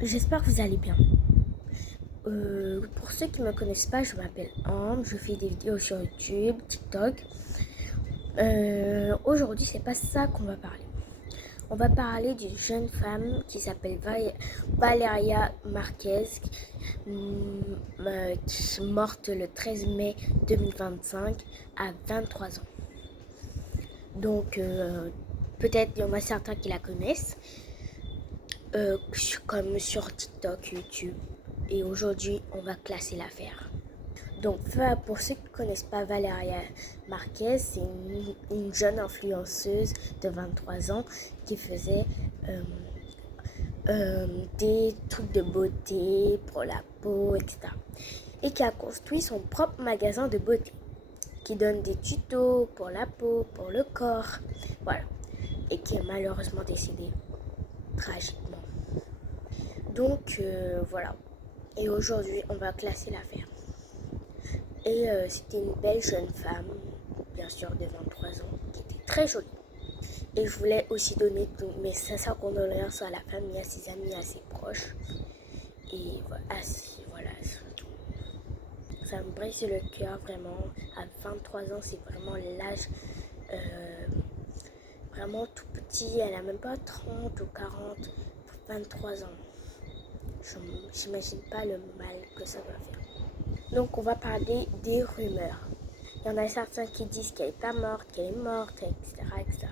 J'espère que vous allez bien. Pour ceux qui ne me connaissent pas, je m'appelle Ambre, je fais des vidéos sur YouTube, TikTok. Aujourd'hui, c'est pas ça qu'on va parler. On va parler d'une jeune femme qui s'appelle Valeria Marquez, qui est morte le 13 mai 2025 à 23 ans. Donc, peut-être il y en a certains qui la connaissent, comme sur TikTok, YouTube. Et aujourd'hui, on va classer l'affaire. Donc, pour ceux qui ne connaissent pas Valeria Marquez, c'est une jeune influenceuse de 23 ans qui faisait des trucs de beauté pour la peau, etc. Et qui a construit son propre magasin de beauté qui donne des tutos pour la peau, pour le corps, voilà. Et qui est malheureusement décédée tragiquement. Donc, voilà. Et aujourd'hui, on va classer l'affaire. Et c'était une belle jeune femme, bien sûr de 23 ans, qui était très jolie. Et je voulais aussi donner mes sincères condoléances à la famille, à ses amis, à ses proches. Et voilà, ça me brise le cœur vraiment. À 23 ans, c'est vraiment l'âge vraiment tout petit. Elle n'a même pas 30 ou 40, 23 ans. J'imagine pas le mal que ça doit faire. Donc on va parler des rumeurs. Il y en a certains qui disent qu'elle n'est pas morte, qu'elle est morte, etc. etc.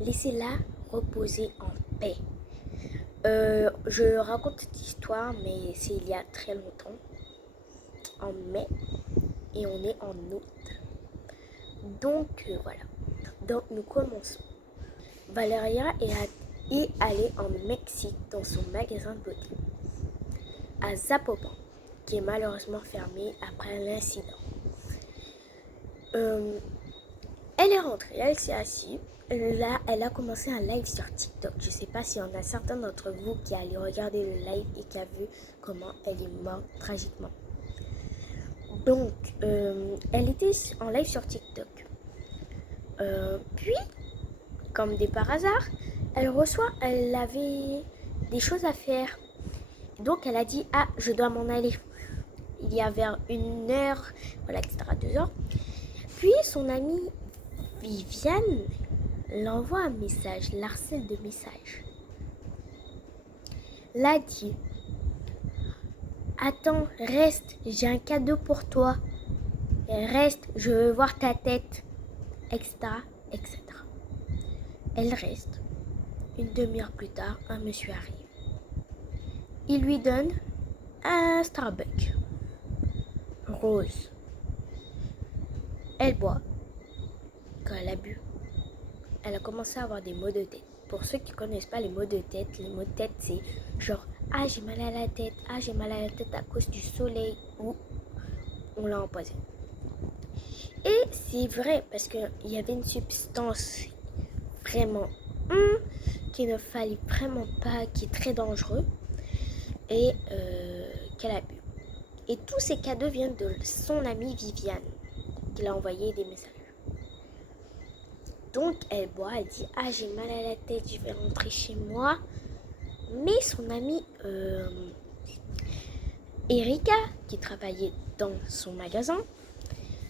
Laissez-la reposer en paix. Je raconte cette histoire, mais c'est il y a très longtemps, en mai, et on est en août. Donc voilà. Donc nous commençons. Valeria est allée en Mexique dans son magasin de beauté, à Zapopan, qui est malheureusement fermé après l'incident. Elle est rentrée, elle s'est assise. Là, elle a commencé un live sur TikTok. Je ne sais pas s'il y en a certains d'entre vous qui allaient regarder le live et qui a vu comment elle est morte tragiquement. Donc, elle était en live sur TikTok. Puis, comme des par hasard, elle avait des choses à faire. Donc, elle a dit, ah, je dois m'en aller. Il y a vers 1 heure, voilà, etc., 2 heures. Puis, son amie Viviane l'envoie un message, l'harcèle de messages. L'a dit, attends, reste, j'ai un cadeau pour toi. Reste, je veux voir ta tête, etc., etc. Elle reste. Une demi-heure plus tard, un monsieur arrive. Il lui donne un Starbucks rose. Elle boit. Quand elle a bu, elle a commencé à avoir des maux de tête. Pour ceux qui ne connaissent pas les maux de tête, c'est genre « Ah, j'ai mal à la tête, ah, j'ai mal à la tête à cause du soleil » ou on l'a empoisonné. Et c'est vrai, parce qu'il y avait une substance vraiment qu'il ne fallait vraiment pas, qui est très dangereux, et qu'elle a bu. Et tous ces cadeaux viennent de son amie Viviane, qui l'a envoyé des messages. Donc elle boit, elle dit « Ah, j'ai mal à la tête, je vais rentrer chez moi ». Mais son amie Erika, qui travaillait dans son magasin,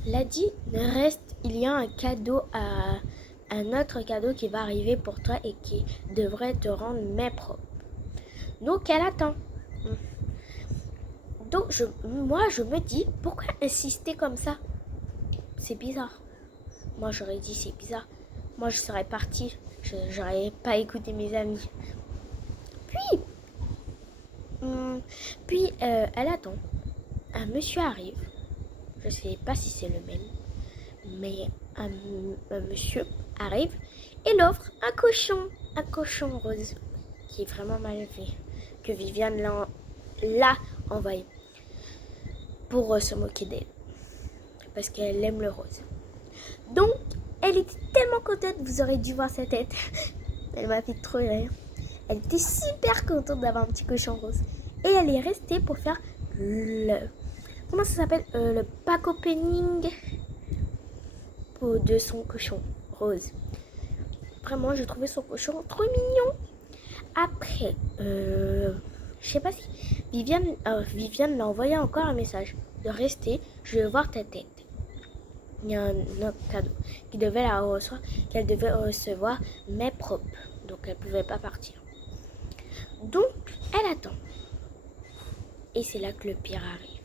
l'a dit « Reste, il y a un autre cadeau qui va arriver pour toi et qui devrait te rendre main propre. » Donc elle attend. Donc moi je me dis, pourquoi insister comme ça? C'est bizarre. Moi j'aurais dit c'est bizarre. Moi je serais partie, j'aurais pas écouté mes amis. Puis elle attend. Un monsieur arrive. Je sais pas si c'est le même, mais un monsieur arrive et l'offre un cochon rose qui est vraiment mal fait, que Viviane l'a envoyé pour se moquer d'elle parce qu'elle aime le rose. Donc elle était tellement contente, vous aurez dû voir sa tête. Elle m'a fait trop rire. Elle était super contente d'avoir un petit cochon rose. Et elle est restée pour faire comment ça s'appelle, le pack opening de son cochon rose. Vraiment, j'ai trouvé son cochon trop mignon. Après, Je sais pas si Viviane m'a envoyé encore un message de rester, je veux voir ta tête. Il y a un autre cadeau qu'elle devait recevoir, mais propre. Donc elle pouvait pas partir. Donc elle attend. Et c'est là que le pire arrive.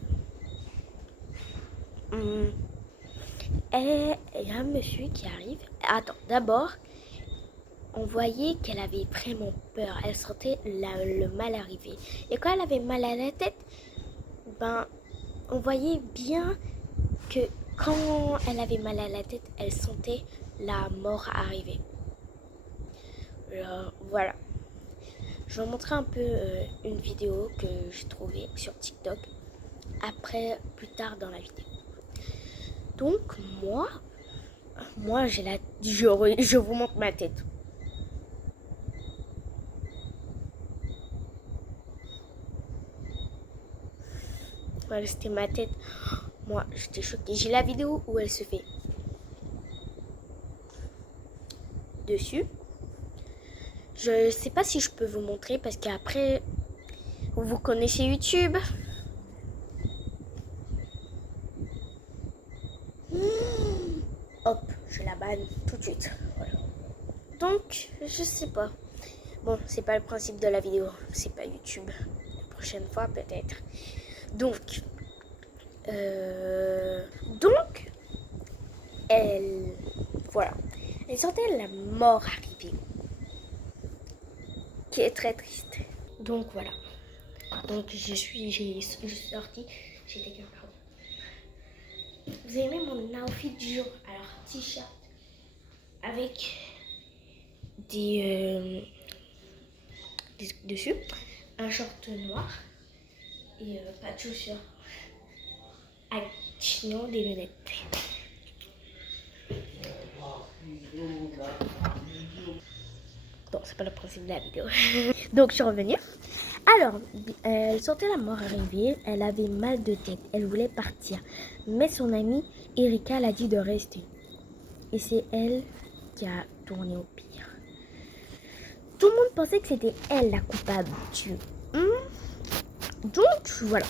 Et il y a un monsieur qui arrive. Attends, d'abord, on voyait qu'elle avait vraiment peur. Elle sentait le mal arriver. Et quand elle avait mal à la tête, on voyait bien que quand elle avait mal à la tête, elle sentait la mort arriver. Alors, voilà. Je vais vous montrer un peu une vidéo que j'ai trouvée sur TikTok. Plus tard dans la vidéo. Donc, je vous montre ma tête. Voilà, c'était ma tête. Moi, j'étais choquée. J'ai la vidéo où elle se fait dessus. Je sais pas si je peux vous montrer parce qu'après, vous connaissez YouTube. Hop, je la banne tout de suite. Voilà. Donc, je sais pas. Bon, c'est pas le principe de la vidéo. C'est pas YouTube. La prochaine fois, peut-être. Donc, voilà. Elle sentait la mort arriver. Qui est très triste. Donc, voilà. Donc, je suis sortie. J'étais quelqu'un. Vous avez aimé mon outfit du jour? Alors, t-shirt avec dessus, un short noir et pas de chaussures. Sinon, des lunettes. Bon, c'est pas le principe de la vidéo. Donc, je suis revenue. Alors, elle sentait la mort arriver. Elle avait mal de tête. Elle voulait partir. Mais son amie Erika l'a dit de rester. Et c'est elle qui a tourné au pire. Tout le monde pensait que c'était elle la coupable. Donc, voilà.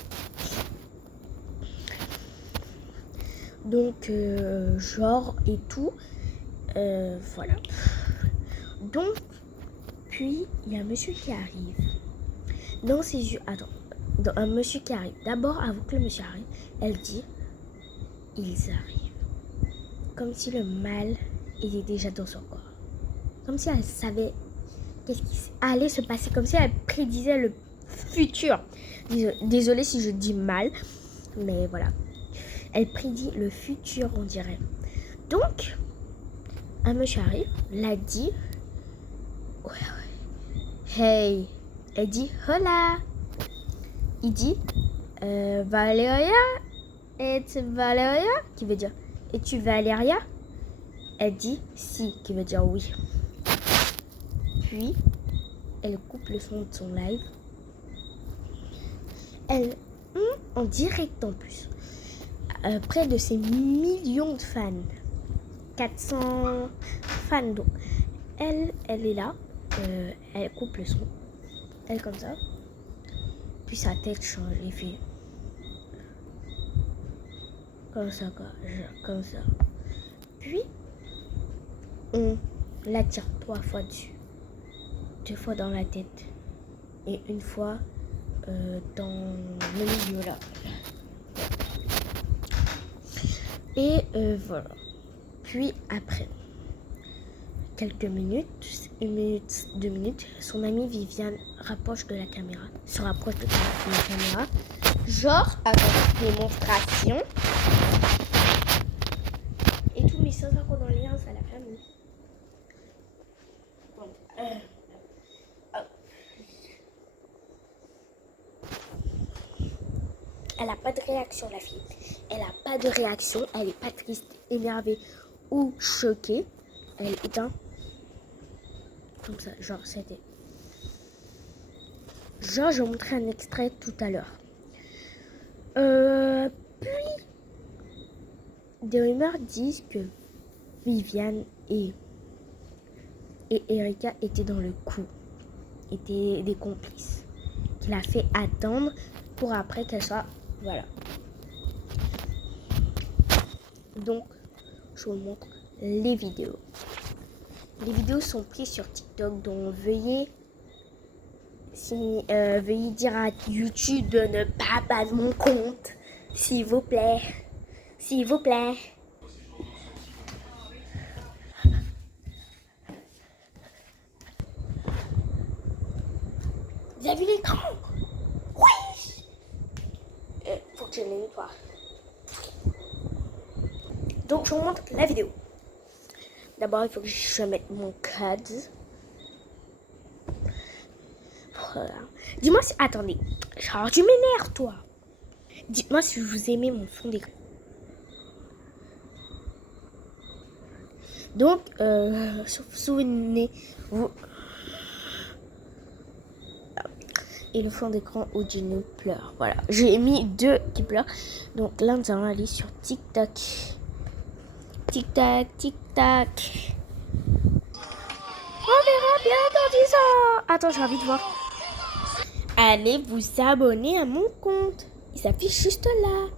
Donc, genre et tout. Voilà. Donc, puis, il y a un monsieur qui arrive. Dans ses yeux, un monsieur qui arrive. D'abord, avant que le monsieur arrive, elle dit, ils arrivent. Comme si le mal était déjà dans son corps. Comme si elle savait qu'est-ce qui allait se passer. Comme si elle prédisait le futur. Désolée si je dis mal, mais voilà. Elle prédit le futur, on dirait. Donc, un monsieur arrive, l'a dit. Hey, elle dit hola. Il dit Valeria, it's Valeria, qui veut dire es-tu Valeria? Elle dit si, qui veut dire oui. Puis, elle coupe le son de son live. Elle, en direct en plus, près de ses millions de fans, 400 fans donc. Elle est là, elle coupe le son, elle comme ça. Puis sa tête change, il fait comme ça, quoi, comme ça. Puis, on la tire 3 fois dessus. 2 fois dans la tête. Et une fois dans le milieu là. Et voilà. Puis après, quelques minutes, 1 minute, 2 minutes, son amie Viviane se rapproche de la caméra. Genre avec démonstration. Et tous mes sans condoléances à la famille. Bon, elle n'a pas de réaction, la fille. Elle n'a pas de réaction. Elle n'est pas triste, énervée ou choquée. Elle éteint. Comme ça, genre c'était. Genre, je vais vous montrer un extrait tout à l'heure. Puis, des rumeurs disent que Viviane et Erika étaient dans le coup. Étaient des complices. la fais attendre pour après qu'elle soit... Voilà. Donc, je vous montre les vidéos. Les vidéos sont prises sur TikTok, donc veuillez dire à YouTube de ne pas battre mon compte, s'il vous plaît. S'il vous plaît. Vous avez vu l'écran? Oui. Faut que je le nettoie. Donc, je vous montre la vidéo. D'abord, il faut que je mette mon code. Voilà. Dis-moi si... Attendez. Genre, tu m'énerves, toi. Dites-moi si vous aimez mon fond d'écran. Donc, souvenez-vous. Et le fond d'écran où Jenny pleure. Voilà. J'ai mis 2 qui pleurent. Donc là, nous allons aller sur TikTok. TikTok, TikTok. On verra bien dans 10 ans. Attends, j'ai envie de voir. Allez vous abonner à mon compte. Il s'affiche juste là.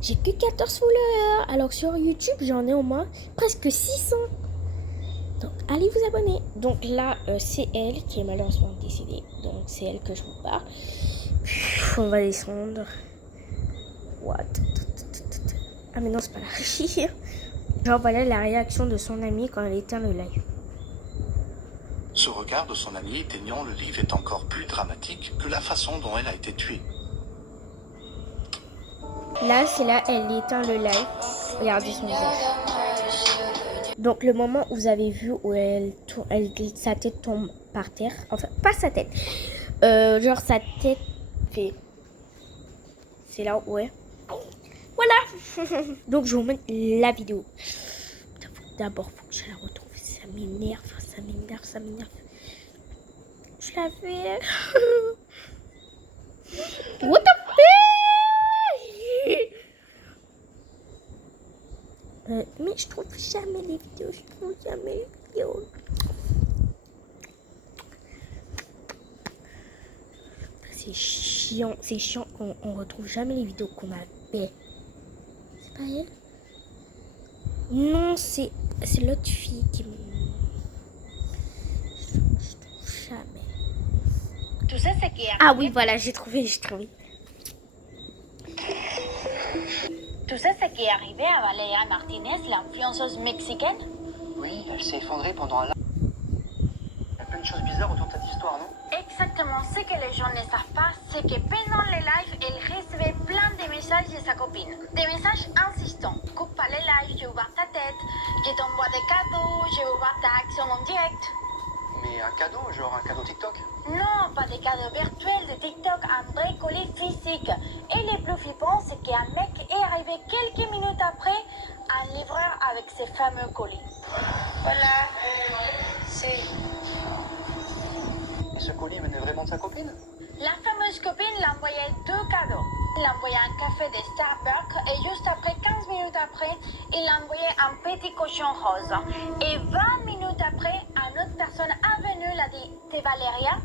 J'ai que 14 followers. Alors que sur YouTube, j'en ai au moins presque 600. Donc, allez vous abonner. Donc là, c'est elle qui est malheureusement décédée. Donc, c'est elle que je vous parle. On va descendre. What? Ah, mais non, c'est pas la régie. Genre, voilà la réaction de son ami quand elle éteint le live. Ce regard de son ami éteignant le live est encore plus dramatique que la façon dont elle a été tuée. Là, c'est là, elle éteint le live. Regardez son visage. Donc, le moment où vous avez vu où sa tête tombe par terre. Enfin, pas sa tête. Genre, sa tête fait... C'est là, ouais. Voilà. Donc, je vous montre la vidéo. D'abord, faut que je la retrouve. Ça m'énerve, ça m'énerve, ça m'énerve. Je la fais. What the fuck? Mais je trouve jamais les vidéos. Je trouve jamais les vidéos. C'est chiant qu'on retrouve jamais les vidéos qu'on a fait. C'est pas elle? Non, c'est l'autre fille qui me... Je trouve jamais. Tu sais ce qui est arrivé? Ah oui, voilà, j'ai trouvé. Tu sais ce qui est arrivé à Valeria Martinez, l'influenceuse mexicaine? Oui, elle s'est effondrée pendant un live. Il y a plein de choses bizarres autour de cette histoire, non? Exactement. Ce que les gens ne savent pas, c'est que pendant les lives, elle recevait plein de messages de sa copine. Des messages insistants. Coupe pas les lives, je veux voir ta tête. Je t'envoie des cadeaux, je veux voir ta action en direct. Mais un cadeau, genre un cadeau TikTok? Non, pas des cadeaux virtuels de TikTok, un vrai colis physique. Et le plus flippant, c'est qu'un mec est arrivé quelques minutes après, un livreur avec ses fameux colis. Voilà, c'est... Et ce colis venait vraiment de sa copine? La fameuse copine l'a envoyé 2 cadeaux. Il a envoyé un café de Starbucks et juste après, 15 minutes après, il a envoyé un petit cochon rose. Et 20 minutes après, une autre personne est venue, l'a dit « T'es Valéria ?»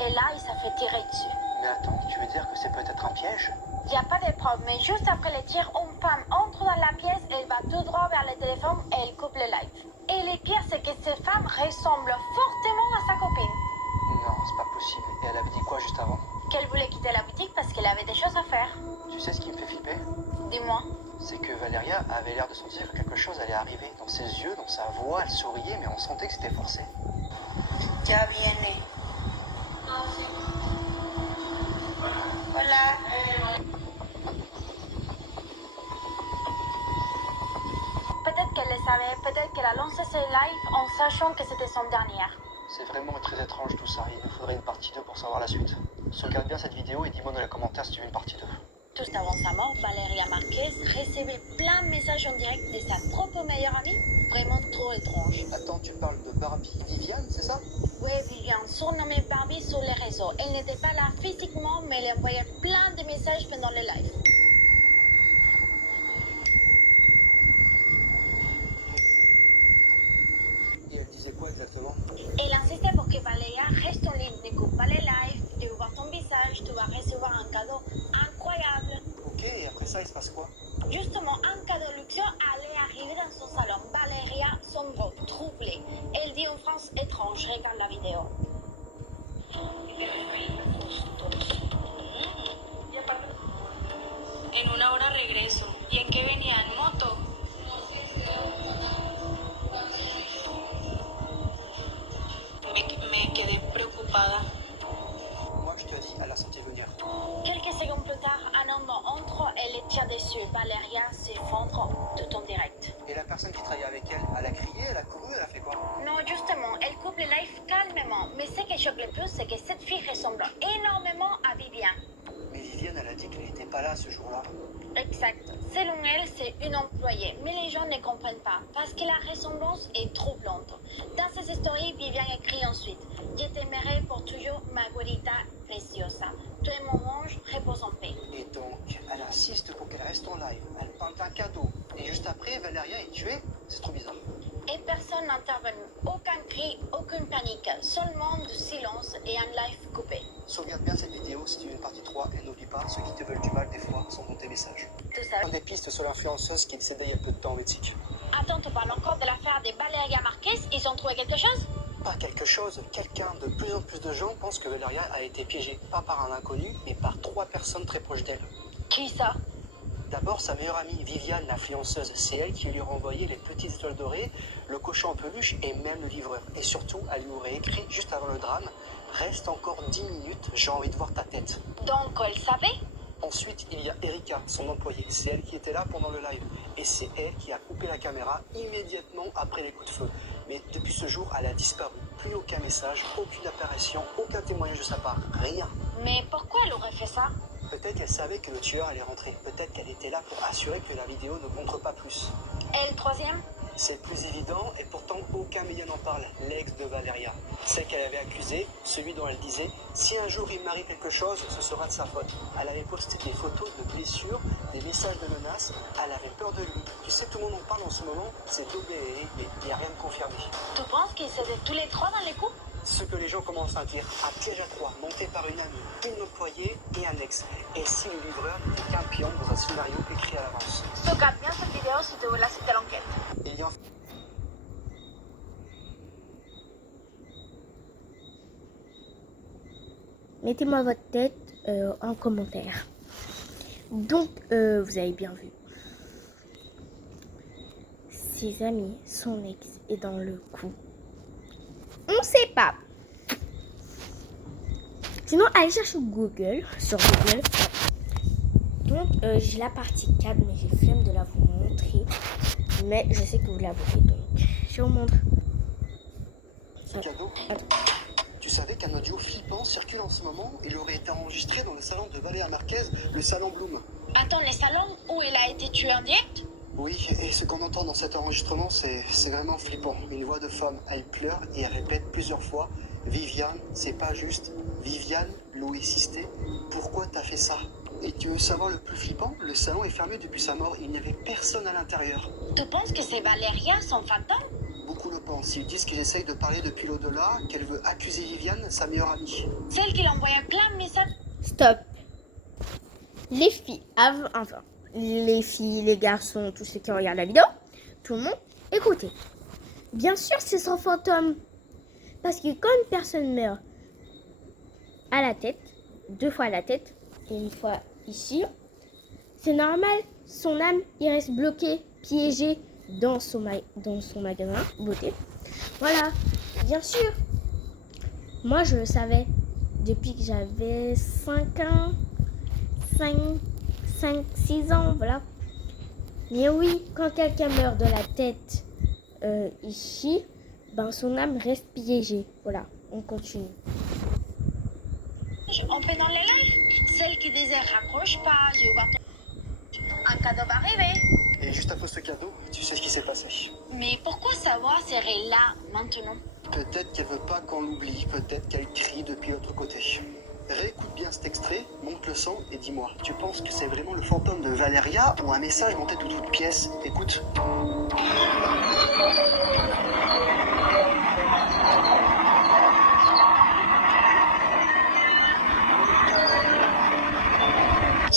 Et là, il s'est fait tirer dessus. Mais attends, tu veux dire que c'est peut-être un piège? Il n'y a pas de preuve, mais juste après le tir, une femme entre dans la pièce, elle va tout droit vers le téléphone et elle coupe le live. Et le pire, c'est que cette femme ressemble fortement à sa copine. Non, c'est pas possible. Et elle avait dit quoi juste avant? Qu'elle voulait quitter la boutique parce qu'elle avait des choses à faire. Tu sais ce qui me fait flipper? Dis-moi. C'est que Valéria avait l'air de sentir que quelque chose allait arriver. Dans ses yeux, dans sa voix, elle souriait, mais on sentait que c'était forcé. Ya viene. Hola. Peut-être qu'elle le savait, peut-être qu'elle a lancé ses lives en sachant que c'était son dernier. C'est vraiment très étrange tout ça. Il nous faudrait une partie 2 pour savoir la suite. Regarde bien cette vidéo et dis-moi dans les commentaires si tu veux une partie 2. Tout avant sa mort, Valeria Marquez recevait plein de messages en direct de sa propre meilleure amie. Vraiment trop étrange. Attends, tu parles de Barbie Viviane, c'est ça? Oui, Viviane, surnommée Barbie sur les réseaux. Elle n'était pas là physiquement, mais elle envoyait plein de messages pendant les lives. Et elle disait quoi exactement? Elle insistait pour que Valeria reste en ligne, ne coupe pas les lives, je veux voir ton visage, ça, il se passe quoi? Justement, un cadeau luxueux allait arriver dans son salon. Valéria sombre, troublée. Elle dit en France étrange. Regarde la vidéo. En una hora regreso. ¿Y en qué venía? ¿En moto? Me quedé preocupada. Moi, je te dis, elle a senti venir. Quelques secondes plus tard, un homme entre et les tire dessus. Valéria s'effondre tout en direct. Et la personne qui travaillait avec elle a crié, elle a couru, elle a fait quoi? Non, justement, elle coupe le live calmement. Mais ce qui choque le plus, c'est que cette fille ressemble énormément à Viviane. Mais Viviane, elle a dit qu'elle n'était pas là ce jour-là. Exact. Selon elle, c'est une employée. Mais les gens ne comprennent pas parce que la ressemblance est troublante. Dans ses stories, Viviane écrit ensuite: Je t'aimerai pour toujours, Margarita Preciosa. Tu es mon ange, repose en paix. Et donc, elle insiste pour qu'elle reste en live. Elle parle d'un cadeau. Et juste après, Valéria est tuée. C'est trop bizarre. Et personne n'intervenu. Aucun cri, aucune panique. Seulement du silence et un live coupé. Sauvegarde bien cette vidéo si tu veux une partie 3 et n'oublie pas, ceux qui te veulent du mal des fois sont dans tes messages. Tout ça. Des pistes sur l'influenceuse qui est décédée il y a peu de temps en Mexique. Attends, tu parles encore de l'affaire des Valeria Marquez. Ils ont trouvé quelque chose? Pas quelque chose, quelqu'un. De plus en plus de gens pensent que Valéria a été piégée, pas par un inconnu, mais par 3 personnes très proches d'elle. Qui ça? D'abord, sa meilleure amie, Viviane, l'influenceuse. C'est elle qui lui renvoyait les petites étoiles dorées, le cochon en peluche et même le livreur. Et surtout, elle lui aurait écrit juste avant le drame: reste encore 10 minutes, j'ai envie de voir ta tête. Donc, elle savait? Ensuite, il y a Erika, son employée. C'est elle qui était là pendant le live. Et c'est elle qui a coupé la caméra immédiatement après les coups de feu. Mais depuis ce jour, elle a disparu. Plus aucun message, aucune apparition, aucun témoignage de sa part. Rien. Mais pourquoi elle aurait fait ça? Peut-être qu'elle savait que le tueur allait rentrer. Peut-être qu'elle était là pour assurer que la vidéo ne montre pas plus. Et le troisième? C'est plus évident et pourtant aucun média n'en parle. L'ex de Valéria. Celle qu'elle avait accusée, celui dont elle disait: si un jour il m'arrive quelque chose, ce sera de sa faute. Elle avait posté des photos de blessures, des messages de menaces. Elle avait peur de lui. Tu sais, tout le monde en parle en ce moment. C'est doublé, mais il n'y a rien de confirmé. Tu penses qu'ils étaient tous les trois dans les coups? Ce que les gens commencent à dire: un piège à 3, monté par une amie, une employée et un ex. Et si le livreur n'était qu'un pion dans un scénario écrit à l'avance? Regarde bien cette vidéo si tu veux la suite de l'enquête. Il y a Mettez-moi votre tête en commentaire. Donc, vous avez bien vu. Ses amis, son ex est dans le coup. On sait pas. Sinon, allez chercher Google, sur Google. Donc, j'ai la partie 4, mais j'ai flemme de la vous montrer. Mais je sais que vous la voulez, donc je vous montre. cadeau. Attends. Tu savais qu'un audio flippant circule en ce moment? Il aurait été enregistré dans le salon de Valéria Marquez, le salon Bloom. Attends, les salons où elle a été tuée en direct? Oui, et ce qu'on entend dans cet enregistrement, c'est vraiment flippant. Une voix de femme, elle pleure et elle répète plusieurs fois: Viviane, c'est pas juste. Viviane, Louis Sisté, pourquoi t'as fait ça? Et tu veux savoir le plus flippant? Le salon est fermé depuis sa mort, il n'y avait personne à l'intérieur. Tu penses que c'est Valéria, son fantôme? Beaucoup le pensent, ils disent qu'ils essayent de parler depuis l'au-delà, qu'elle veut accuser Viviane, sa meilleure amie. Celle qui l'envoyait plein de messages. Stop. Les filles, enfin, les filles, les garçons, tous ceux qui regardent la vidéo, tout le monde, écoutez. Bien sûr, c'est son fantôme. Parce que quand une personne meurt à la tête, 2 fois à la tête et une fois ici, c'est normal, son âme, il reste bloqué, piégé dans son magasin beauté. Voilà, bien sûr. Moi, je le savais depuis que j'avais 5 ans, 6 ans, voilà. Mais oui, quand quelqu'un meurt de la tête ici, ben son âme reste piégée. Voilà, on continue. On fait dans les lives. Celle qui disait raccroche pas, j'ai ouvert ton... Un cadeau va arriver. Et juste après ce cadeau, tu sais ce qui s'est passé. Mais pourquoi sa voix serait là maintenant? Peut-être qu'elle veut pas qu'on l'oublie, peut-être qu'elle crie depuis l'autre côté. Réécoute bien cet extrait, monte le son et dis-moi, tu penses que c'est vraiment le fantôme de Valéria ou un message monté de toute pièce? Écoute.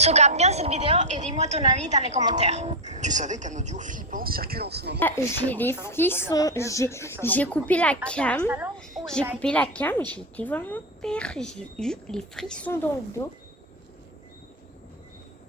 Regarde bien cette vidéo et dis-moi ton avis dans les commentaires. Tu savais qu'un audio flippant circule en ce moment? Ah, j'ai des frissons. J'ai coupé la cam. J'ai coupé la cam. J'ai été voir mon père. J'ai eu les frissons dans le dos.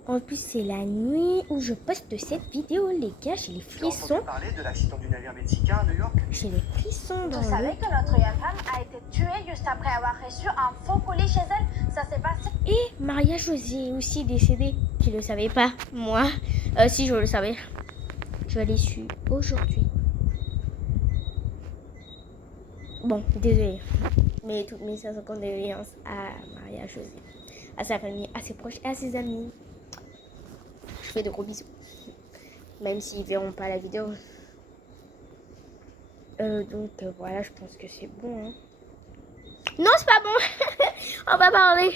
En plus, c'est la nuit où je poste cette vidéo, les gars. J'ai les Tu as entendu frissons. parler de l'accident du navire mexicain à New York? J'ai les frissons dans Tu le savais dos. que notre jeune femme a été tuée juste après avoir reçu un faux colis chez elle? Ça s'est passé. Et Maria José aussi décédée. Tu le savais pas? Moi, si je le savais. Je l'ai su aujourd'hui. Bon, désolée. Mais toutes mes sincères condoléances à Maria José, à sa famille, à ses proches et à ses amis. Je fais de gros bisous. Même s'ils verront pas la vidéo. Donc voilà, je pense que c'est bon. Hein. Non, c'est pas bon. On va parler.